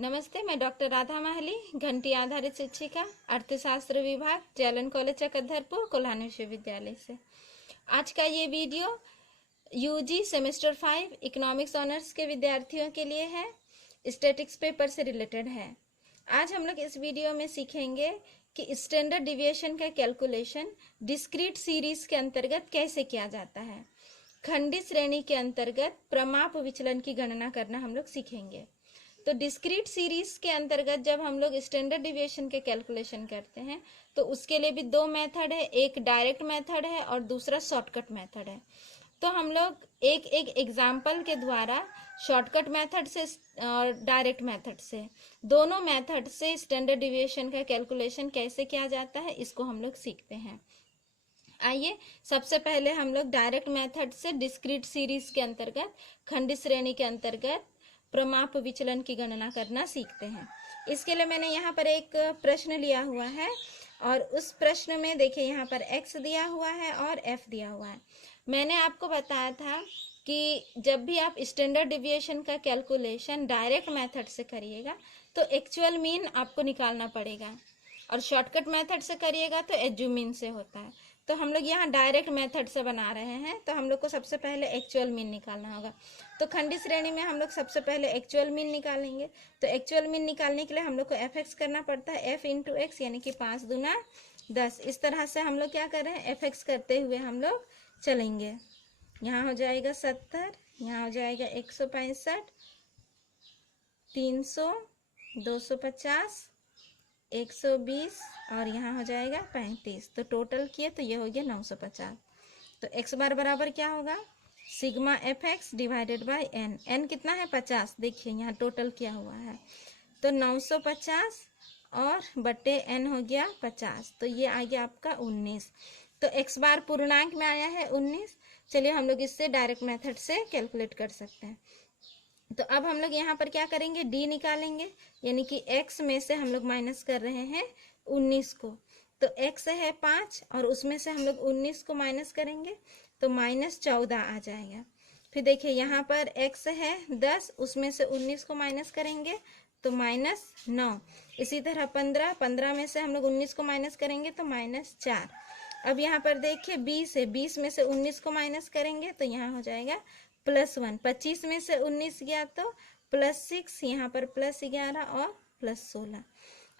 नमस्ते, मैं डॉक्टर राधा माहली, घंटी आधारित शिक्षिका, अर्थशास्त्र विभाग, जालन कॉलेज चकधरपुर, कोल्हान विश्वविद्यालय से। आज का ये video UG semester 5 economics honours के विद्यार्थियों के लिए है। स्टैटिक्स पेपर से रिलेटेड है। आज हम लोग इस वीडियो में सीखेंगे कि स्टैंडर्ड डिविएशन का कैलकुलेशन डिस्क्रीट सीरीज के अंतर्गत कैसे किया जाता है। खंडित श्रेणी के अंतर्गत प्रमाप विचलन की गणना करना हम लोग सीखेंगे। तो डिस्क्रीट सीरीज के अंतर्गत जब हम लोग स्टैंडर्ड डिविएशन के कैलकुलेशन करते हैं तो उसके लिए भी दो मेथड है, एक डायरेक्ट मेथड है और दूसरा शॉर्टकट मेथड है। तो हम लोग एक एक एग्जाम्पल के द्वारा शॉर्टकट मेथड से और डायरेक्ट मेथड से, दोनों मेथड से स्टैंडर्ड डिविएशन का कैलकुलेशन कैसे किया जाता है इसको हम लोग सीखते हैं। आइए सबसे पहले हम लोग डायरेक्ट मेथड से डिस्क्रीट सीरीज के अंतर्गत खंडित श्रेणी के अंतर्गत प्रमाप विचलन की गणना करना सीखते हैं। इसके लिए मैंने यहाँ पर एक प्रश्न लिया हुआ है और उस प्रश्न में देखिए यहाँ पर x दिया हुआ है और f दिया हुआ है। मैंने आपको बताया था कि जब भी आप स्टैंडर्ड डिविएशन का कैलकुलेशन डायरेक्ट मेथड से करिएगा तो एक्चुअल मीन आपको निकालना पड़ेगा और शॉर्टकट मेथड से करिएगा तो एज्यूम मीन से होता है। तो हम लोग यहाँ डायरेक्ट मेथड से बना रहे हैं तो हम लोग को सबसे पहले एक्चुअल मीन निकालना होगा। तो खंडित श्रेणी में हम लोग सबसे पहले एक्चुअल मीन निकालेंगे। तो एक्चुअल मीन निकालने के लिए हम लोग को एफ एक्स करना पड़ता है, एफ इंटू एक्स यानी कि 5 दूना 10। इस तरह से हम लोग क्या कर रहे हैं, एफ एक्स करते हुए हम लोग चलेंगे। यहाँ हो जाएगा 70, यहाँ हो जाएगा 165, 300, 250, 120 और यहाँ हो जाएगा 35। तो टोटल किए तो ये हो गया 950। तो x बार बराबर क्या होगा, sigma f x divided by N. N कितना है 50, देखिए यहाँ टोटल किया हुआ है तो 950 और बटे एन हो गया 50। तो ये आ गया आपका 19। तो x बार पूर्णांक में आया है 19। चलिए हम लोग इससे डायरेक्ट मेथड से कैलकुलेट कर सकते हैं। तो अब हम लोग यहाँ पर क्या करेंगे, d निकालेंगे यानी कि x में से हम लोग माइनस कर रहे हैं 19 को। तो x है 5 और उसमें से हम लोग 19 को माइनस करेंगे तो -14 आ जाएगा। फिर देखिए यहाँ पर x है 10, उसमें से 19 को माइनस करेंगे तो -9। इसी तरह 15 में से हम लोग 19 को माइनस करेंगे तो -4। अब यहाँ पर देखिए 20 है, 20 में से 19 को माइनस करेंगे तो यहाँ हो जाएगा +1। 25 में से 19 गया तो +6, यहाँ पर +11 और +16।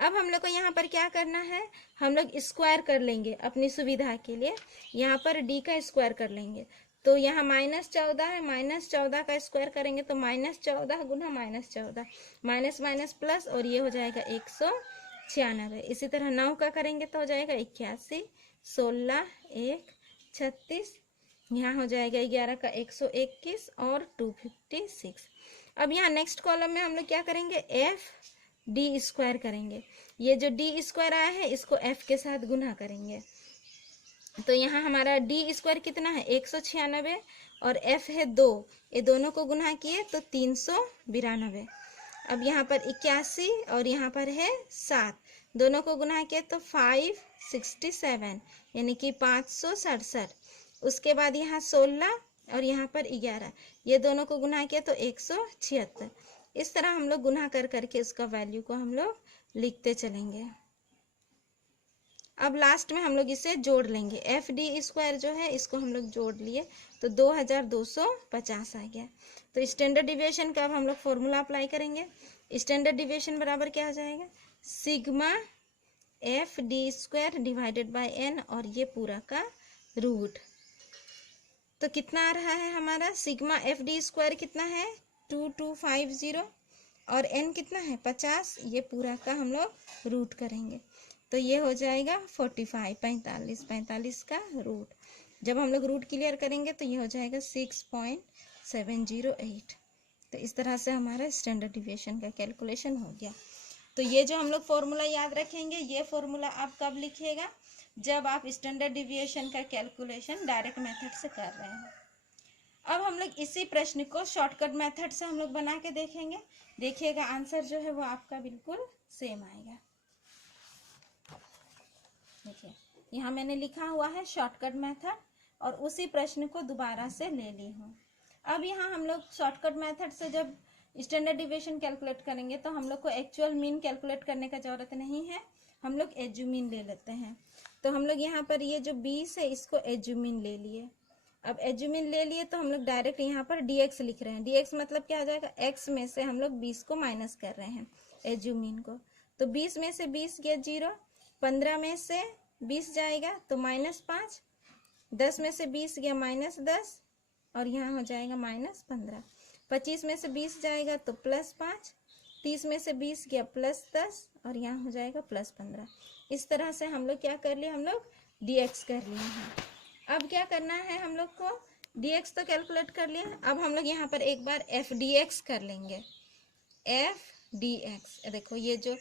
अब हम लोग को यहाँ पर क्या करना है, हम लोग स्क्वायर कर लेंगे अपनी सुविधा के लिए। यहाँ पर d का स्क्वायर कर लेंगे तो यहाँ -14 है, -14 का स्क्वायर करेंगे तो -14 गुना -14, माइनस माइनस प्लस और ये हो जाएगा 196। इसी तरह 9 का करेंगे तो हो जाएगा 81, 16, 1, 36, यहाँ हो जाएगा 11 का 121 और 256। अब यहाँ नेक्स्ट कॉलम में हम लोग क्या करेंगे, एफ डी स्क्वायर करेंगे। ये जो डी स्क्वायर आया है इसको एफ के साथ गुना करेंगे। तो यहाँ हमारा डी स्क्वायर कितना है 196 और एफ है 2, ये दोनों को गुना किए तो 392। अब यहाँ पर 81 और यहाँ पर है 7, दोनों को गुना किए तो 567 यानी कि 567। उसके बाद यहाँ 16 और यहाँ पर 11, ये दोनों को गुना किया तो 176। इस तरह हम लोग गुना कर करके उसका वैल्यू को हम लोग लिखते चलेंगे। अब लास्ट में हम लोग इसे जोड़ लेंगे, एफ डी स्क्वायर जो है इसको हम लोग जोड़ लिए तो 2250 आ गया। तो स्टैंडर्ड डिविएशन का अब हम लोग फॉर्मूला अप्लाई करेंगे। स्टैंडर्ड डिविएशन बराबर क्या हो जाएगा, sigma f D square divided by N और ये पूरा का रूट। तो कितना आ रहा है हमारा, सिग्मा एफ डी स्क्वायर कितना है 2250 और एन कितना है 50, ये पूरा का हम लोग रूट करेंगे तो ये हो जाएगा 45, 45 का रूट। जब हम लोग रूट क्लियर करेंगे तो ये हो जाएगा 6.708। तो इस तरह से हमारा स्टैंडर्ड डिविएशन का कैलकुलेशन हो गया। तो ये जो हम लोग फॉर्मूला याद रखेंगे, ये फॉर्मूला आप कब लिखिएगा, जब आप स्टैंडर्ड डिविएशन का कैलकुलेशन डायरेक्ट मेथड से कर रहे हैं। अब हम लोग इसी प्रश्न को शॉर्टकट मेथड से हम लोग बना के देखेंगे। देखिएगा आंसर जो है वो आपका बिल्कुल सेम आएगा। देखिए यहाँ मैंने लिखा हुआ है शॉर्टकट मेथड और उसी प्रश्न को दोबारा से ले ली हूँ। अब यहाँ हम लोग शॉर्टकट मेथड से जब स्टैंडर्ड डिविएशन कैलकुलेट करेंगे तो हम लोग को एक्चुअल मीन कैलकुलेट करने का जरूरत नहीं है, हम लोग एज्यूमीन ले लेते हैं। तो हम लोग यहाँ पर ये जो 20 है इसको एज्यूमीन ले लिए। अब एज्यूमीन ले लिए तो हम लोग डायरेक्ट यहाँ पर dx लिख रहे हैं। dx मतलब क्या हो जाएगा, x में से हम लोग 20 को माइनस कर रहे हैं एज्यूमीन को। तो 20 में से 20 गया 0, 15 में से 20 जाएगा तो -5, 10 में से 20 गया -10 और यहाँ हो जाएगा -15, 25 में से 20 जाएगा तो +5, 30 में से 20 गया +10 और यहाँ हो जाएगा +15। इस तरह से हम लोग क्या कर लिए, हम लोग dx कर लिए हैं। अब क्या करना है हम लोग को, dx तो कैलकुलेट कर लिया, अब हम लोग यहाँ पर एक बार f dx कर लेंगे। f dx देखो ये जो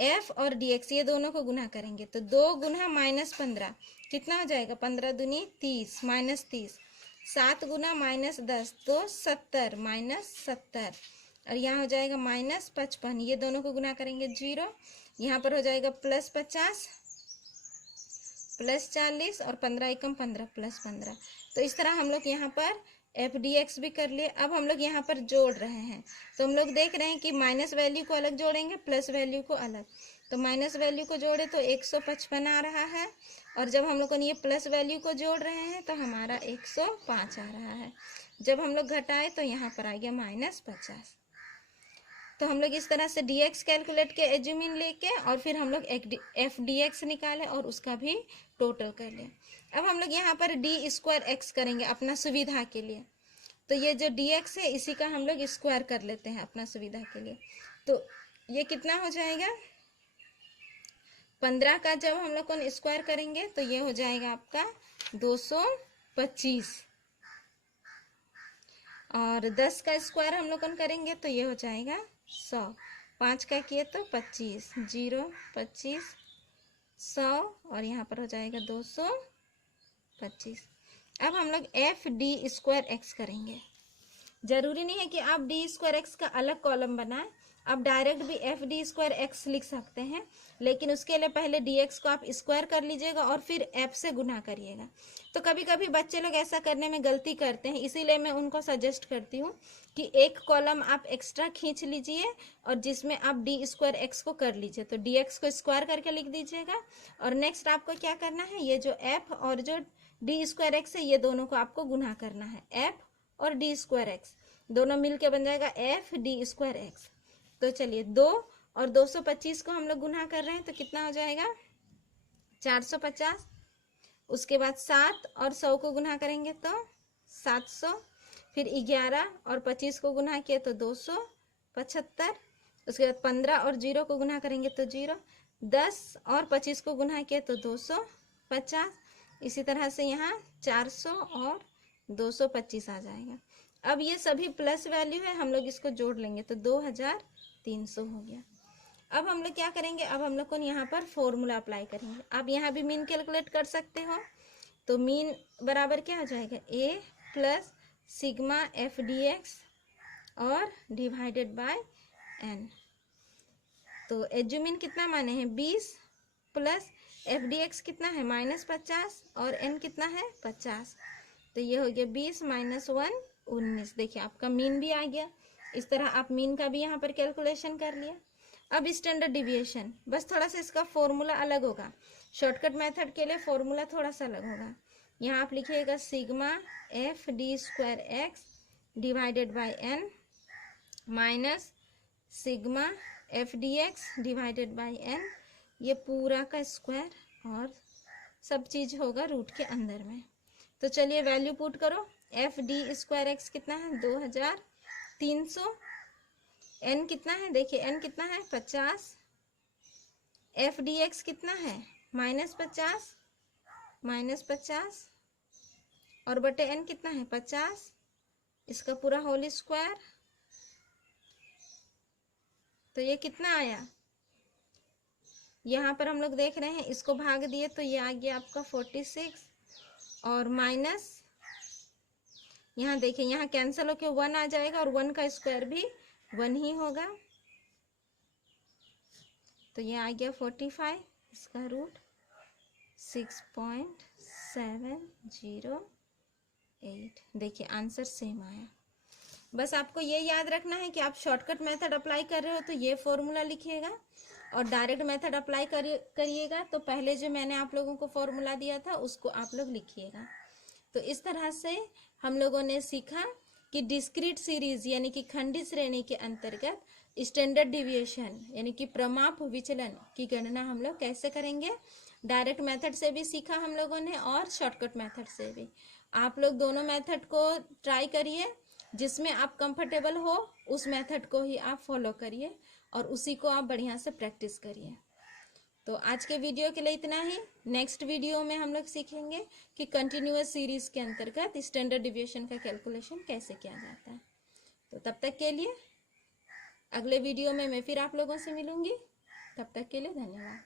f और dx ये दोनों को गुना करेंगे तो 2 गुना -15 कितना हो जाएगा, 15 दूनी 30 -30, 7 गुना -10 तो 70 -70 और यहाँ हो जाएगा -55, ये दोनों को गुना करेंगे 0, यहाँ पर हो जाएगा +50 +40 और 15 एकम 15 +15। तो इस तरह हम लोग यहाँ पर एफ डी एक्स भी कर लिए। अब हम लोग यहाँ पर जोड़ रहे हैं तो हम लोग देख रहे हैं कि माइनस वैल्यू को अलग जोड़ेंगे, प्लस वैल्यू को अलग। तो माइनस वैल्यू को जोड़े तो 155 आ रहा है और जब हम लोग ये प्लस वैल्यू को जोड़ रहे हैं तो हमारा 105 आ रहा है। जब हम लोग घटाए तो यहाँ पर आ गया -50। तो हम लोग इस तरह से dx कैलकुलेट के एज्यूमिन लेके और फिर हम लोग एफ डी एक्स निकाले और उसका भी टोटल कर लिया। अब हम लोग यहाँ पर d² करेंगे अपना सुविधा के लिए। तो ये जो dx है इसी का हम लोग स्क्वायर कर लेते हैं अपना सुविधा के लिए। तो ये कितना हो जाएगा, 15 का जब हम लोग को स्क्वायर करेंगे तो ये हो जाएगा आपका 225 और 10 का स्क्वायर हम लोग करेंगे तो ये हो जाएगा 100। 5 का किए तो 25, 0 25 100 और यहाँ पर हो जाएगा 225। अब हम लोग f(d²x) करेंगे। जरूरी नहीं है कि आप d²x का अलग कॉलम बनाएं, आप डायरेक्ट भी f(d²x) लिख सकते हैं, लेकिन उसके लिए पहले dx को आप स्क्वायर कर लीजिएगा और फिर f से गुना करिएगा। तो कभी कभी बच्चे लोग ऐसा करने में गलती करते हैं, इसीलिए मैं उनको सजेस्ट करती हूँ कि एक कॉलम आप एक्स्ट्रा खींच लीजिए और जिसमें आप d²x को कर लीजिए। तो dx को स्क्वायर करके लिख दीजिएगा और नेक्स्ट आपको क्या करना है, ये जो f और जो d²x है ये दोनों को आपको गुना करना है। f और d²x दोनों मिलके बन जाएगा f(d²x). तो चलिए 2 और 225 को हम लोग गुना कर रहे हैं तो कितना हो जाएगा 450। उसके बाद 7 और 100 को गुना करेंगे तो 700, फिर 11 और 25 को गुना किए तो 275। उसके बाद 15 और 0 को गुना करेंगे तो 0, 10 और 25 को गुना किए तो 250। इसी तरह से यहाँ 400 और 225 आ जाएगा। अब ये सभी प्लस वैल्यू है, हम लोग इसको जोड़ लेंगे तो 2300 हो गया। अब हम लोग क्या करेंगे, अब हम लोग को यहाँ पर फॉर्मूला अप्लाई करेंगे। आप यहाँ भी मीन कैलकुलेट कर सकते हो। तो मीन बराबर क्या हो जाएगा, a plus sigma f D x और डिवाइडेड बाय n। तो एज्यूमिन कितना माने हैं 20 प्लस एफ डी एक्स कितना है -50 और n कितना है 50। तो ये हो गया 20 - 1 19। देखिए आपका मीन भी आ गया। इस तरह आप मीन का भी यहाँ पर कैलकुलेशन कर लिया। अब स्टैंडर्ड डिविएशन, बस थोड़ा सा इसका फॉर्मूला अलग होगा। शॉर्टकट मेथड के लिए फॉर्मूला थोड़ा सा अलग होगा। यहाँ आप लिखिएगा sigma f(d²x) divided by n minus sigma f(dx) divided by n, ये पूरा का स्क्वायर और सब चीज होगा रूट के अंदर में। तो चलिए वैल्यू पुट करो। f(d²x) कितना है 2300, n कितना है, देखिए n कितना है 50, f(dx) कितना है -50 और बटे n कितना है 50, इसका पूरा होल स्क्वायर। तो ये कितना आया, यहाँ पर हम लोग देख रहे हैं इसको भाग दिए तो ये आ गया आपका 46 और माइनस यहाँ देखिए यहाँ कैंसिल होके 1 आ जाएगा और 1 का स्क्वायर भी 1 ही होगा। तो ये आ गया 45, इसका रूट 6.708। देखिए आंसर सेम आया। बस आपको ये याद रखना है कि आप शॉर्टकट मेथड अप्लाई कर रहे हो तो ये फॉर्मूला लिखिएगा, और डायरेक्ट मेथड अप्लाई करिएगा तो पहले जो मैंने आप लोगों को फॉर्मूला दिया था उसको आप लोग लिखिएगा। तो इस तरह से हम लोगों ने सीखा कि डिस्क्रीट सीरीज यानी कि खंडित श्रेणी के अंतर्गत स्टैंडर्ड डिविएशन यानी कि प्रमाप विचलन की गणना हम लोग कैसे करेंगे। डायरेक्ट मेथड से भी सीखा हम लोगों ने और शॉर्टकट मेथड से भी। आप लोग दोनों मेथड को ट्राई करिए, जिसमें आप कंफर्टेबल हो उस मेथड को ही आप फॉलो करिए और उसी को आप बढ़िया से प्रैक्टिस करिए। तो आज के वीडियो के लिए इतना ही। नेक्स्ट वीडियो में हम लोग सीखेंगे कि कंटिन्यूअस सीरीज के अंतर्गत स्टैंडर्ड डिविएशन का कैलकुलेशन कैसे किया जाता है। तो तब तक के लिए अगले वीडियो में मैं फिर आप लोगों से मिलूंगी। तब तक के लिए धन्यवाद।